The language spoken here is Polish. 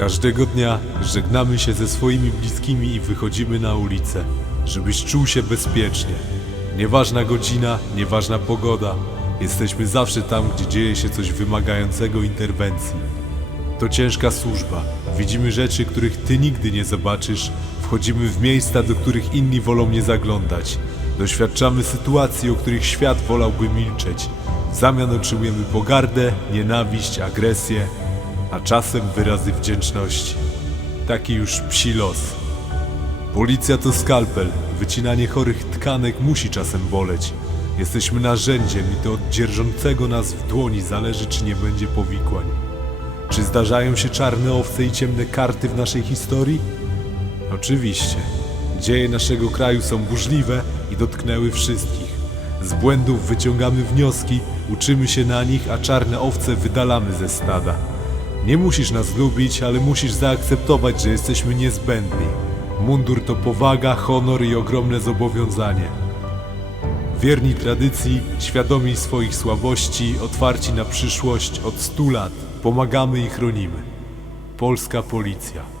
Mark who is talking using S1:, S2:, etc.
S1: Każdego dnia żegnamy się ze swoimi bliskimi i wychodzimy na ulicę, żebyś czuł się bezpiecznie. Nieważna godzina, nieważna pogoda, jesteśmy zawsze tam, gdzie dzieje się coś wymagającego interwencji. To ciężka służba. Widzimy rzeczy, których ty nigdy nie zobaczysz. Wchodzimy w miejsca, do których inni wolą nie zaglądać. Doświadczamy sytuacji, o których świat wolałby milczeć. W zamian otrzymujemy pogardę, nienawiść, agresję, a czasem wyrazy wdzięczności. Taki już psi los. Policja to skalpel. Wycinanie chorych tkanek musi czasem boleć. Jesteśmy narzędziem i to od dzierżącego nas w dłoni zależy, czy nie będzie powikłań. Czy zdarzają się czarne owce i ciemne karty w naszej historii? Oczywiście. Dzieje naszego kraju są burzliwe i dotknęły wszystkich. Z błędów wyciągamy wnioski, uczymy się na nich, a czarne owce wydalamy ze stada. Nie musisz nas lubić, ale musisz zaakceptować, że jesteśmy niezbędni. Mundur to powaga, honor i ogromne zobowiązanie. Wierni tradycji, świadomi swoich słabości, otwarci na przyszłość od stu lat, pomagamy i chronimy. Polska Policja.